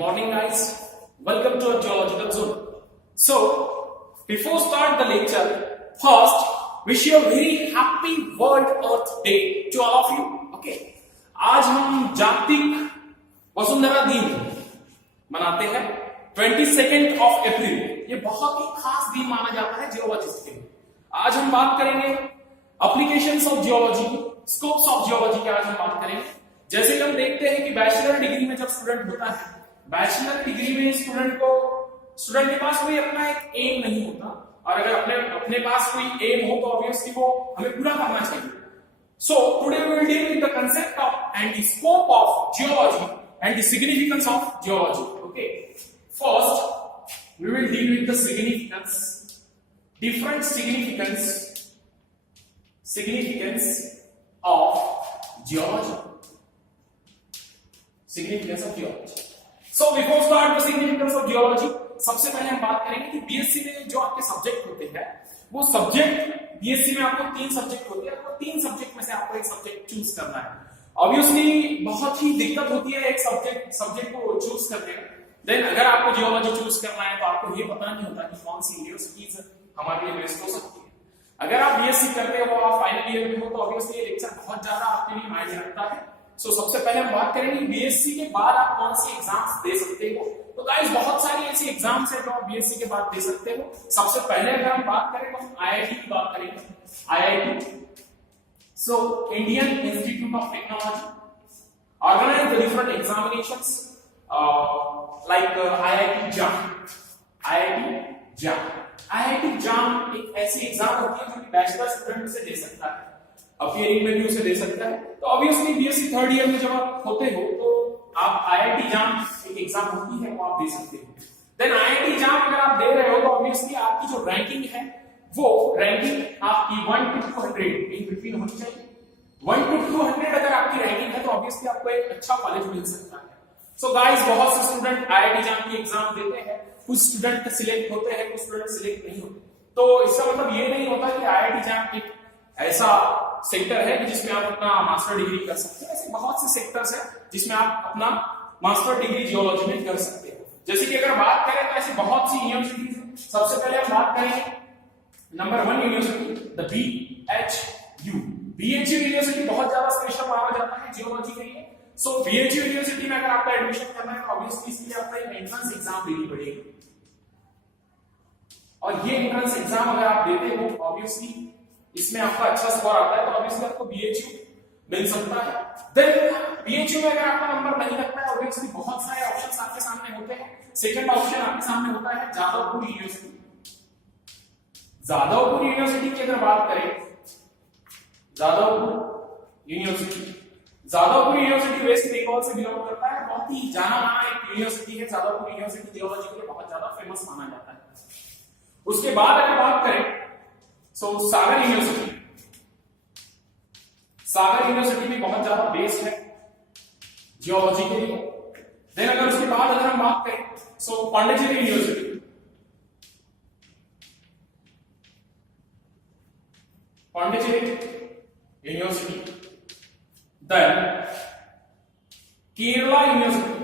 morning, guys. Welcome to our geological zone. So, before start the lecture, first wish you a very happy World Earth Day to all of you. Okay. आज हम जागतिक वसुंधरा दिन मनाते हैं 22 अप्रैल। ये बहुत ही खास दिन माना जाता है जियोलॉजिस्ट के लिए। आज हम बात करेंगे applications of geology, scopes of geology की आज हम बात करेंगे। जैसे कि हम देखते हैं कि बैचलर डिग्री में जब स्टूडेंट होता है, बैचलर डिग्री में स्टूडेंट के पास कोई अपना एक एम नहीं होता, और अगर अपने पास कोई एम हो तो ऑब्वियसली वो हमें पूरा करना चाहिए। So today we will deal with the concept of and the scope of geology and the significance of geology. Okay. First, we will deal with the different significance of geology. Significance of geology. So before start the significance of geology, सबसे पहले हम बात करेंगे कि BSc में जो आपके subject होते हैं, वो सब्जेक्ट बीएससी में आपको 3 सब्जेक्ट होते हैं, आपको 3 सब्जेक्ट में से आपको एक सब्जेक्ट चूज करना है। ऑब्वियसली बहुत ही दिक्कत होती है एक सब्जेक्ट को चूज करने में। देन अगर आपको जियोलॉजी चूज करना है तो आपको ये पता नहीं होता कि कौन सी यूनिवर्सिटीज हमारे लिए बेस्ट हो सकती है। अगर आप बीएससी करते हो, आप फाइनल ईयर में हो, तो ऑब्वियसली ये लेक्चर बहुत ज्यादा आपके लिए मायने रखता है। सो सबसे पहले हम बात करेंगे बीएससी के बाद आप कौन सी एग्जाम्स दे सकते हो। तो गाइस बहुत सारी ऐसी एग्जाम्स है जो आप बीएससी के बाद दे सकते हो। सबसे पहले अगर हम बात करें तो हम आईआईटी की बात करेंगे। IIT, so Indian Institute of Technology organise the different examinations like IIT JAM एक ऐसी एग्जाम होती है जो कि बैचलर स्टूडेंट से दे सकता है, अपीयरिंग में भी उसे दे सकता है। तो ऑब्वियसली बीएससी थर्ड ईयर में जब आप होते हो तो आप आईआईटी जाम एक एग्जाम होती है वो आप दे सकते हो। देन आईआईटी जाम अगर आप दे रहे हो तो ऑब्वियसली आपकी जो रैंकिंग है वो रैंकिंग आपकी 1 to 200 इन बिटवीन होनी चाहिए। 1 to 200 अगर आपकी रैंकिंग है तो ऑब्वियसली आपको एक अच्छा कॉलेज मिल सकता है। सो गाइस बहुत से स्टूडेंट आईआईटी जाम की एग्जाम देते हैं, कुछ स्टूडेंट सिलेक्ट होते हैं, कुछ स्टूडेंट सिलेक्ट नहीं होते। तो इसका मतलब ये नहीं होता कि आईआईटी जाम एक ऐसा सेक्टर है कि जिसमें आप अपना मास्टर डिग्री कर सकते हैं। ऐसे बहुत से सेक्टर्स हैं जिसमें आप अपना मास्टर डिग्री जियोलॉजी में कर सकते हैं। जैसे कि अगर बात करें तो ऐसी बहुत सी यूनिवर्सिटीज हैं। सबसे पहले हम बात करेंगे number 1 university, the BHU university बहुत ज्यादा स्पेशल माना जाता है जियोलॉजी के लिए। सो बीएचयू यूनिवर्सिटी में अगर आपका एडमिशन करना है तो ऑब्वियसली इसके लिए आपको एक एंट्रेंस एग्जाम देनी पड़ेगी, और ये एंट्रेंस एग्जाम अगर आप देते हो ऑब्वियसली इसमें आपका अच्छा स्कोर आता है तो ऑब्वियसली आपको बीएचयू मिल सकता है। देन बीएचयू में अगर आपका नंबर नहीं लगता है, ऑब्वियसली बहुत सारे ऑप्शंस आपके सामने होते हैं। सेकंड ऑप्शन आपके सामने होता है जादवपुर यूनिवर्सिटी। जादवपुर यूनिवर्सिटी की अगर बात करें, जादवपुर यूनिवर्सिटी वेस्ट बंगाल से बिलोंग करता है। बहुत ही जाना माना एक यूनिवर्सिटी है जादवपुर यूनिवर्सिटी, जियोलॉजी के लिए बहुत ज्यादा फेमस माना जाता है। उसके बाद अगर बात करें सागर यूनिवर्सिटी भी बहुत ज्यादा बेस्ड है जियोलॉजी के लिए। देन अगर उसके बाद अगर हम बात करें Pondicherry university, then Kerala university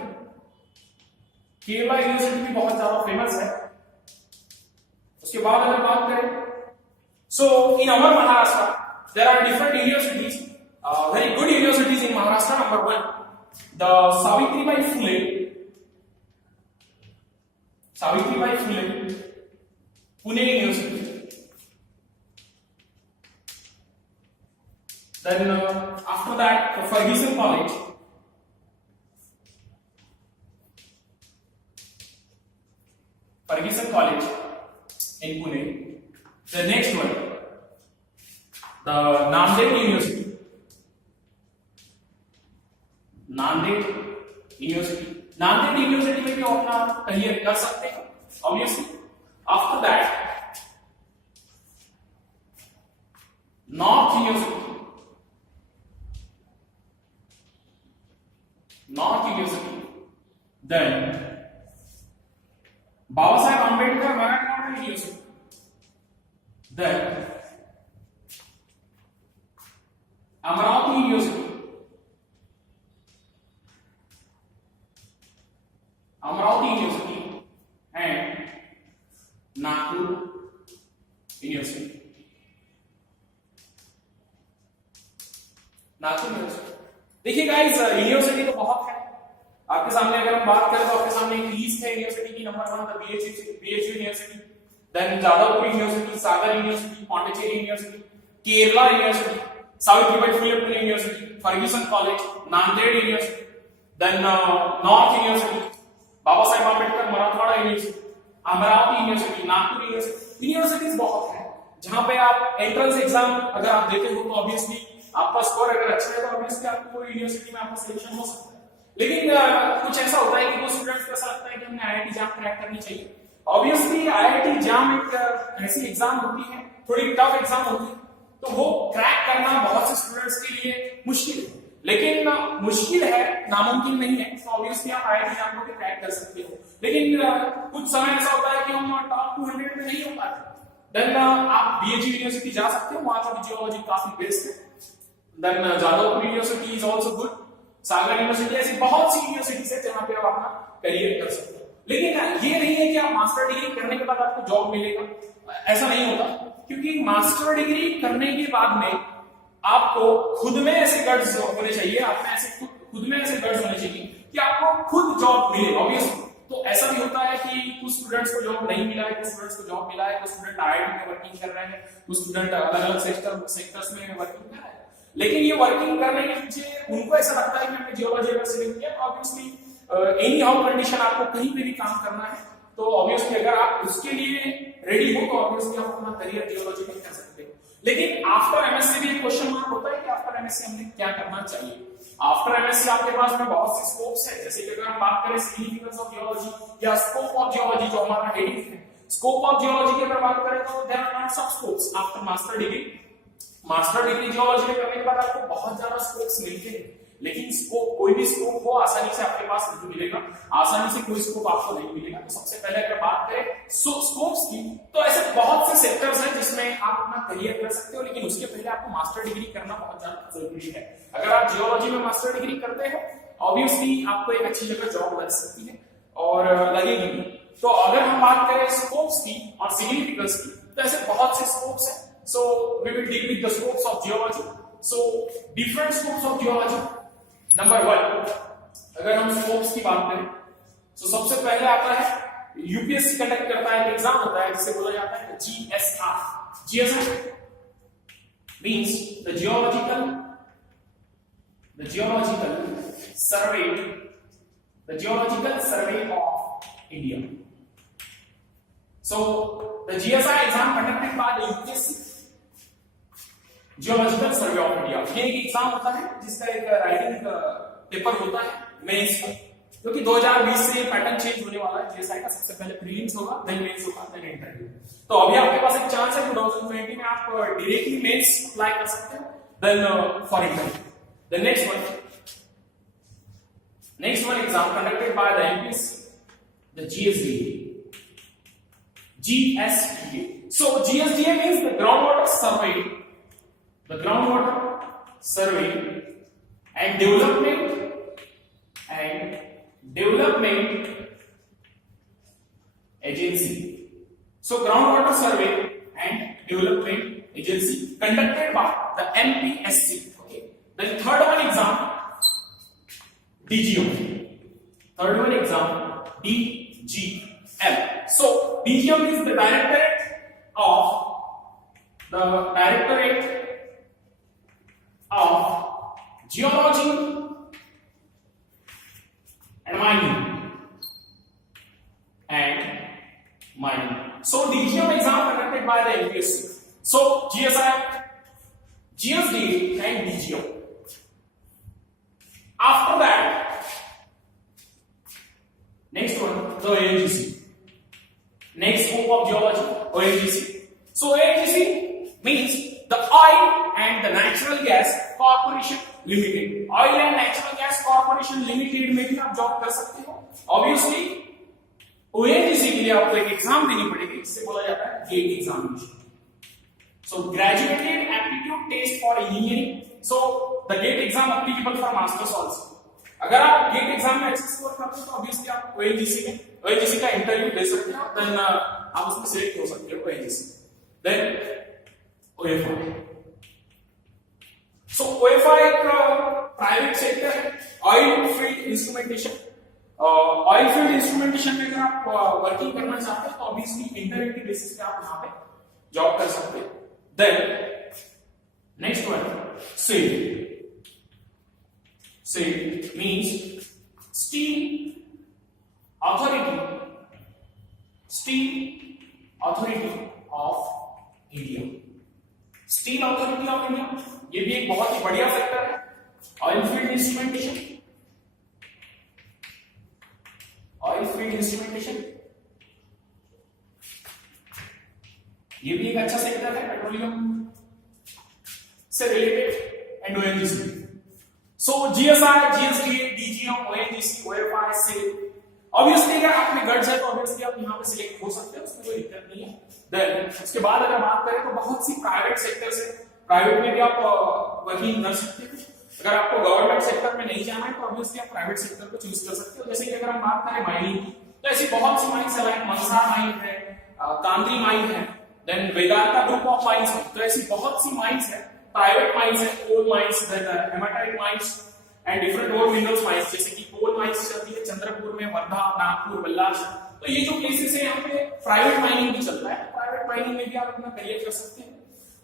भी बहुत ज्यादा फेमस है। उसके बाद अगर बात करें in our Maharashtra there are different universities, very good universities in Maharashtra. Number 1, the Savitribai Phule Pune University. Then after that the Ferguson College in Pune. The next one, the Nanded University में भी अपना career कर सकते हैं obviously. After that North university, then Baba Saheb Ambedkar Marathwada university, then Amravati university, Amravati university and Nagpur university. Nagpur university, देखिए guys university तो बहुत है आपके सामने। अगर हम बात करें तो आपके सामने एक लिस्ट है यूनिवर्सिटी की। Number 1 the BHU university, then Jadavpur university, Sagar university, Pondicherry university, Kerala university, Savitribai Phule Pune university, Fergusson college, Nanded university, then North university, Baba Saheb Ambedkar Marathwada university, Amravati university, Nagpur university. Universities बहुत है जहां पे आप एंट्रेंस एग्जाम अगर आप देते हो तो ऑब्वियसली आपका स्कोर अगर अच्छा है तो ऑब्वियसली आपको यूनिवर्सिटी में आपका सिलेक्शन हो सकता है। लेकिन कुछ ऐसा होता है कि कुछ स्टूडेंट्स को ऐसा लगता है कि हमने आईआईटी एग्जाम क्रैक करनी चाहिए। ऑब्वियसली आईआईटी एग्जाम एक ऐसी एग्जाम होती है, थोड़ी टफ एग्जाम होती है, तो वो क्रैक करना बहुत से स्टूडेंट्स के लिए मुश्किल है। लेकिन मुश्किल है, नामुमकिन नहीं है। तो ऑब्वियसली आप आईआईटी एग्जाम को भी क्रैक कर सकते हो। लेकिन कुछ समय ऐसा होता है कि हम टॉप 200 में नहीं हो पाते, देन आप बीएचयू यूनिवर्सिटी जा सकते हो, वहां का जियोलॉजी काफी बेस्ट है। Then Jadavpur university is also good, Sagar university, ऐसी बहुत सी यूनिवर्सिटीज है जहां पे आप अपना करियर कर सकते हो। लेकिन ये नहीं है कि आप मास्टर डिग्री करने के बाद आपको जॉब मिलेगा, ऐसा नहीं होता। क्योंकि मास्टर डिग्री करने के बाद में आपको खुद में ऐसे गट्स होने चाहिए, आप में ऐसे खुद में ऐसे गट्स होने चाहिए कि आपको खुद जॉब मिले। ऑब्वियसली तो ऐसा भी होता है कि कुछ स्टूडेंट्स को जॉब नहीं मिला है, कुछ स्टूडेंट्स को जॉब मिला है, कुछ स्टूडेंट आईआईटी में वर्किंग कर रहे हैं, कुछ स्टूडेंट अलग अलग सेक्टर्स में वर्किंग कर रहे हैं। लेकिन ये वर्किंग करने के पीछे उनको ऐसा लगता है कि हमने जियोलॉजी अगर सिलेक्ट किया, ऑब्वियसली एनी हाउ कंडीशन आपको कहीं पे भी काम करना है, तो ऑब्वियसली अगर आप उसके लिए रेडी हो तो ऑब्वियसली आप अपना करियर जियोलॉजी में कर सकते हो। लेकिन आफ्टर एमएससी भी एक क्वेश्चन मार्क होता है कि आफ्टर एमएससी हमने क्या करना चाहिए। आफ्टर एमएससी आपके पास में बहुत सी स्कोप्स है, जैसे कि अगर हम बात करें सिग्निफिकेंस ऑफ जियोलॉजी या स्कोप ऑफ जियोलॉजी, जो हमारा हेडिंग है स्कोप ऑफ जियोलॉजी की अगर बात करें तो देयर आर नॉट सब scopes after master degree. Master degree geology में करने के बाद आपको बहुत ज्यादा स्कोप्स मिलते हैं, लेकिन स्कोप कोई भी स्कोप हो आसानी से आपके पास नहीं मिलेगा, आसानी से कोई स्कोप आपको नहीं मिलेगा। तो सबसे पहले अगर बात करें स्कोप्स की, तो ऐसे बहुत से सेक्टर्स हैं जिसमें आप अपना करियर कर सकते हो, लेकिन उसके पहले आपको मास्टर डिग्री करना बहुत ज्यादा जरूरी है। अगर आप जियोलॉजी में मास्टर डिग्री करते हो ऑब्वियसली आपको एक अच्छी जगह जॉब लग सकती है और लगेगी भी। तो अगर हम बात करें स्कोप्स की और सिग्निफिकेंस की, तो ऐसे बहुत से स्कोप्स हैं। So we will deal with the scopes of geology. So different scopes of geology. Number 1, अगर हम scopes की बात करें तो सबसे पहले आता है यूपीएससी कंडक्ट करता है, एग्जाम होता है जिसे बोला जाता है GSR. GSR means the geological survey of India. So the GSI exam conducted by the UPSC, geological survey of India, ये एक एग्जाम होता है जिसका एक राइटिंग पेपर होता है मेंस का, क्योंकि 2020 से पैटर्न चेंज होने वाला है। जीएसआई का सबसे पहले प्रीलिम्स होगा, देन मेंस होगा, देन इंटरव्यू। तो अभी आपके पास एक चांस है 2020 में आप डायरेक्टली मेंस अप्लाई कर सकते हो, then for interview. The next one exam conducted by the MPSC, the GSDA. So GSDA means the groundwater survey and development agency. So groundwater survey and development agency conducted by the MPSC. Okay. The third one exam DGM. So DGM is the Directorate of Geology and Mining. So DGM exam conducted by the MPSC. So GSI, GSDA and DGM. After that, next one, the ONGC. Next scope of geology, ONGC. So ONGC means the Oil and the Natural Gas Corporation Limited. Oil and Natural Gas Corporation Limited में भी आप job कर सकते हो। Obviously ONGC के लिए आपको एक एग्जाम देनी पड़ेगी, जिसे बोला जाता है GATE examination. So graduated aptitude test for engineering. So the GATE exam applicable for masters also. अगर आप गेट एग्जाम में अच्छा स्कोर करते हो तो ऑब्वियसली आप ओएनजीसी का इंटरव्यू दे सकते हो, देन आप उसमें सिलेक्ट हो सकते हो ओएनजीसी। देन ओएफआई, सो ओएफआई एक प्राइवेट सेक्टर है, oil field instrumentation. Oil field instrumentation में अगर आप वर्किंग करना चाहते हैं तो ऑब्वियसली इंटरव्यू की बेसिस पे आप यहाँ पे जॉब कर सकते हैं। Then next one SAIL. SAIL means Steel Authority of India. Steel Authority of India ये भी एक बहुत ही बढ़िया सेक्टर है। ऑयल फील्ड इंस्ट्रूमेंटेशन, ये भी एक अच्छा सेक्टर है पेट्रोलियम से related, and ONGC. So GSI, GSDA, DGM, ONGC, OFI, SAIL. Obviously अगर आप में गट्स है तो ऑब्वियसली आप यहां पे सिलेक्ट हो सकते हो, उसमें कोई दिक्कत नहीं है। देन उसके बाद अगर बात करें तो बहुत सी प्राइवेट सेक्टर्स है, प्राइवेट में भी आप वर्किंग कर सकते हो। अगर आपको गवर्नमेंट सेक्टर में नहीं जाना है तो ऑब्वियसली आप प्राइवेट सेक्टर को चूज कर सकते हो। जैसे कि अगर हम बात करें माइनिंग की तो ऐसी बहुत सी माइंस है, लाइक मनसा माइन है, कांद्री माइन है, then Vedanta group of mines है। तो ऐसी बहुत सी माइंस है, प्राइवेट माइंस है, coal mines, then hematite mines and different और मिनरल्स माइंस। जैसे कि कोल माइंस चलती है चंद्रपुर में, वर्धा, नागपुर, बल्लार। तो ये जो प्लेसेस है यहाँ पे प्राइवेट माइनिंग भी चलता है। प्राइवेट माइनिंग में भी आप अपना करियर कर सकते हैं,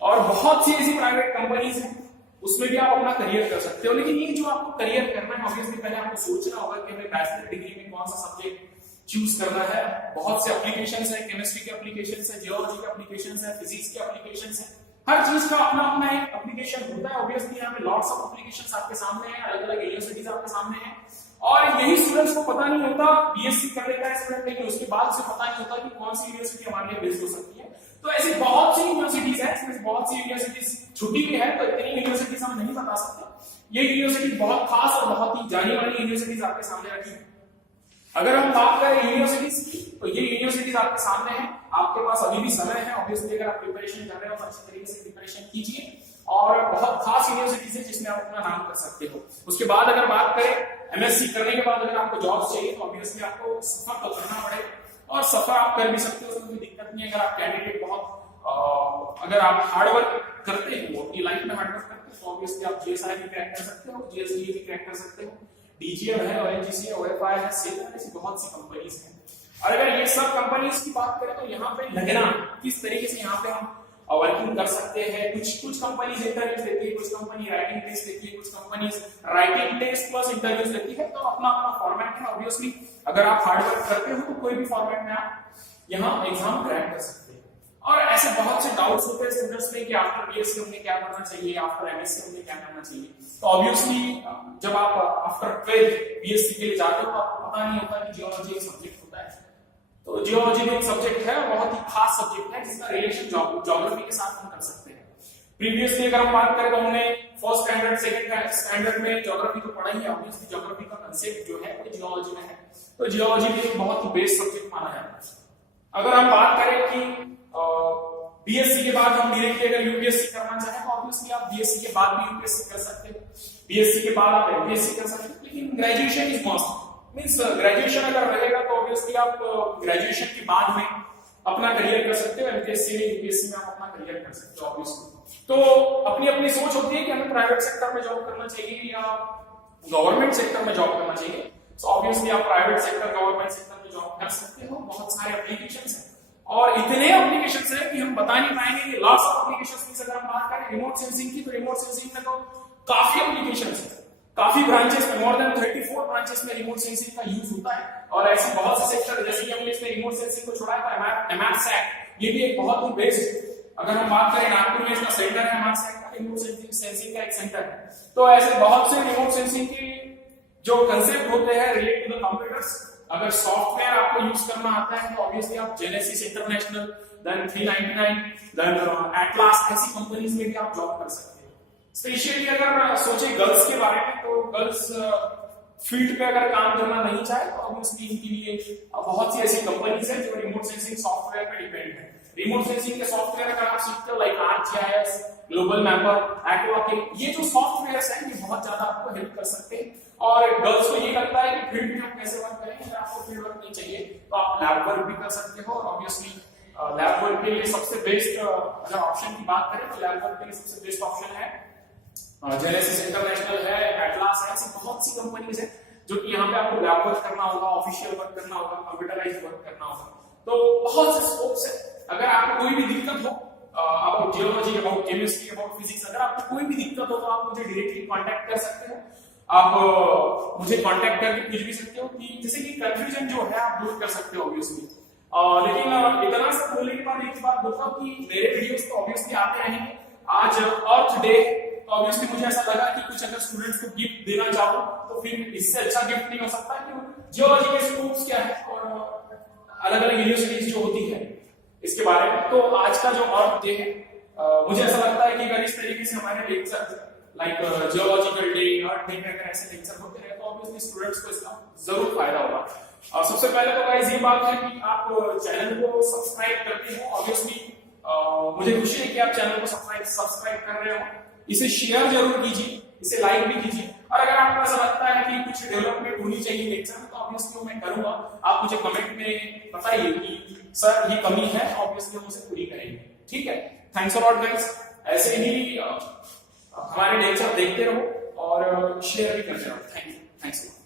और बहुत सी ऐसी प्राइवेट कंपनीज हैं उसमें भी आप अपना करियर कर सकते हो। लेकिन ये जो आपको करियर करना है ऑब्वियसली पहले आपको सोचना होगा कि हमें बैचलर डिग्री में कौन सा सब्जेक्ट चूज करना है। बहुत से एप्लीकेशंस है, केमिस्ट्री के एप्लीकेशंस है, जियोलॉजी के एप्लीकेशंस है, फिजिक्स के एप्लीकेशंस है। हर चीज का अपना अपना एक एप्लीकेशन होता है। ऑब्वियसली यहाँ पे लॉट्स ऑफ एप्लीकेशंस आपके सामने हैं, अलग अलग यूनिवर्सिटीज आपके सामने हैं, और यही स्टूडेंट्स को पता नहीं होता। बीएससी करने का स्टूडेंट, लेकिन उसके बाद उसे पता नहीं होता कि कौन सी यूनिवर्सिटी हमारे लिए बेस्ट हो सकती है। तो ऐसी बहुत सी यूनिवर्सिटीज है, इसमें बहुत सी यूनिवर्सिटीज छुट्टी भी है, तो इतनी यूनिवर्सिटीज हम नहीं बता सकते। ये यूनिवर्सिटी बहुत खास और बहुत ही जानी मानी यूनिवर्सिटीज आपके सामने रखी है। अगर हम बात करें यूनिवर्सिटीज की तो ये यूनिवर्सिटीज आपके सामने है, आपके पास अभी भी समय है। ऑब्वियसली अगर आप प्रिपरेशन कर रहे हो तो अच्छी तरीके से प्रिपरेशन कीजिए, और बहुत खास यूनिवर्सिटीज है जिसमें आप अपना नाम कर सकते हो। उसके बाद अगर बात करें एमएससी करने के बाद अगर आपको जॉब चाहिए तो ऑब्वियसली आपको सफर तो करना पड़ेगा, और सफर आप कर भी सकते हो, उसमें कोई दिक्कत नहीं है। अगर आप कैंडिडेट बहुत अगर आप हार्डवर्क करते हो, अपनी लाइफ में हार्डवर्क करते हो, तो ऑब्वियसली आप जीएसआई भी क्रैक कर सकते हो, जीएसडीए भी क्रैक कर सकते हो, डीजीएम है, ओएनजीसी है, ओएफआई है, सेल है, ऐसी बहुत सी कंपनीज हैं। और अगर ये सब कंपनीज की बात करें तो यहाँ पे लगना किस तरीके से यहाँ पे हम वर्किंग कर सकते हैं। कुछ कंपनीज इंटरव्यूज देती है, कुछ कंपनी राइटिंग टेस्ट देती है, कुछ companies writing test plus interviews देती है। तो अपना अपना फॉर्मेट है। ऑब्वियसली अगर आप हार्ड वर्क करते हो तो कोई भी फॉर्मेट में आप यहाँ एग्जाम क्रैक कर सकते हैं। और ऐसे बहुत से डाउट्स होते हैं स्टूडेंट्स में कि आफ्टर बीएससी हमें क्या करना चाहिए, आफ्टर एमएससी हमें क्या करना चाहिए। तो ऑब्वियसली जब आप आफ्टर 12 बीएससी के लिए जाते हो तो आपको पता नहीं होता कि जियोलॉजी एक सब्जेक्ट होता है। तो जियोलॉजी भी एक सब्जेक्ट है, बहुत ही खास सब्जेक्ट है जिसका रिलेशन ज्योग्राफी के साथ हम कर सकते हैं। प्रीवियसली अगर हम बात करें तो हमने फर्स्ट स्टैंडर्ड, सेकंड स्टैंडर्ड में ज्योग्राफी को पढ़ा ही है। ऑब्वियसली ज्योग्राफी का कांसेप्ट जो है वो जियोलॉजी में है, तो जियोलॉजी भी एक बहुत ही बेस्ट सब्जेक्ट माना जाता है। अगर हम बात करें कि बीएससी के बाद हम डायरेक्टली अगर यूपीएससी करना चाहें तो ऑब्वियसली आप बीएससी के बाद भी यूपीएससी कर सकते हैं, बीएससी के बाद आप एमपीएससी कर सकते हैं। लेकिन graduation is must, means graduation अगर रहेगा तो ऑब्वियसली आप ग्रेजुएशन के बाद में अपना करियर कर सकते हो। एमपीएससी में, यूपीएससी में आप अपना करियर कर सकते हो। ऑब्वियसली तो अपनी अपनी सोच होती है कि हमें प्राइवेट सेक्टर में जॉब करना चाहिए या गवर्नमेंट सेक्टर में जॉब करना चाहिए। सो ऑब्वियसली आप प्राइवेट सेक्टर, गवर्नमेंट सेक्टर में जॉब कर सकते हो। बहुत सारे एप्लीकेशंस हैं, और इतने एप्लीकेशंस हैं कि हम बता नहीं पाएंगे कि लॉट्स ऑफ एप्लीकेशंस की। अगर हम बात करें रिमोट सेंसिंग की तो रिमोट सेंसिंग में तो काफी एप्लीकेशंस हैं, काफी ब्रांचेस में, मोर देन 34 ब्रांचेस में रिमोट सेंसिंग का यूज होता है। और ऐसे बहुत से सेक्टर, जैसे कि हमने इसमें रिमोट सेंसिंग को छोड़ा है एमएसएक, ये भी एक बहुत ही बेस्ट, अगर हम बात करें नागपुर में इसका सेंटर है एमएसएक का, रिमोट सेंसिंग का एक सेंटर है। तो ऐसे बहुत से रिमोट सेंसिंग के जो कंसेप्ट होते हैं रिलेटेड टू द कंप्यूटर्स, अगर सॉफ्टवेयर आपको यूज करना आता है तो ऑब्वियसली आप Genesis International, then 399, then Atlas, ऐसी कंपनीज में भी आप जॉब कर सकते हैं। स्पेशली अगर सोचे गर्ल्स के बारे में तो गर्ल्स फील्ड पे अगर काम करना नहीं चाहे तो ऑब्वियसली इनके लिए बहुत सी ऐसी कंपनीज हैं जो रिमोट सेंसिंग सॉफ्टवेयर पे डिपेंड है। रिमोट सेंसिंग के सॉफ्टवेयर अगर आप सीखते हो लाइक आर्कजीआईएस, ग्लोबल मैपर, एक्वाके, ये जो सॉफ्टवेयर्स हैं ये बहुत ज्यादा आपको हेल्प कर सकते हैं। और गर्ल्स को ये लगता है कि फील्ड में हम कैसे वर्क करेंगे, अगर आपको फील्ड वर्क नहीं चाहिए तो आप लैब वर्क भी कर सकते हो। और ऑब्वियसली लैब वर्क के लिए सबसे बेस्ट, अगर ऑप्शन की बात करें तो लैब वर्क के लिए सबसे बेस्ट ऑप्शन है जेनेसिस इंटरनेशनल है, एटलास है, ऐसी बहुत सी कंपनीज है जो कि यहाँ पे आपको लैब वर्क करना होगा, ऑफिशियल वर्क करना होगा, कंप्यूटराइज्ड वर्क करना होगा। तो बहुत से स्कोप्स है। अगर आपको कोई भी दिक्कत हो about geology, about chemistry, about physics, अगर आपको कोई भी दिक्कत हो तो आप मुझे डायरेक्टली कांटेक्ट कर सकते हो। आप मुझे कांटेक्ट करके पूछ भी सकते हो कि जैसे कि कंफ्यूजन जो है आप दूर कर सकते हो ऑब्वियसली। लेकिन इतना सब बोलने के बाद एक बात बताओ कि मेरे वीडियोस तो ऑब्वियसली आते रहेंगे। आज अर्थ डे है तो ऑब्वियसली मुझे ऐसा लगा कि कुछ अगर स्टूडेंट्स को गिफ्ट देना चाहूं तो फिर इससे अच्छा गिफ्ट नहीं हो सकता कि जियोलॉजी के स्कोप्स क्या है और अलग अलग यूनिवर्सिटीज जो होती है इसके बारे में। तो आज का जो अर्थ डे है मुझे ऐसा लगता है कि अगर इस तरीके से हमारे लेक्चर लाइक जियोलॉजिकल डे, अर्थ डे अगर ऐसे लेक्चर होते रहे तो ऑब्वियसली स्टूडेंट्स को इसका जरूर फायदा होगा। सबसे पहले तो गाइस ये बात है कि आप चैनल को सब्सक्राइब करते हो। ऑब्वियसली मुझे खुशी है कि आप चैनल को सब्सक्राइब कर रहे हो। इसे शेयर जरूर कीजिए, इसे लाइक भी कीजिए। और अगर आपको ऐसा लगता है कि कुछ डेवलपमेंट होनी चाहिए लेक्चर में तो ऑब्वियसली मैं करूंगा। आप मुझे कमेंट में बताइए कि सर ये कमी है, ऑब्वियसली हम उसे पूरी करेंगे। ठीक है, थैंक्स अ लॉट गाइस। ऐसे ही हमारे लेक्चर देखते रहो और शेयर भी करते रहो। Thank you, thanks a lot.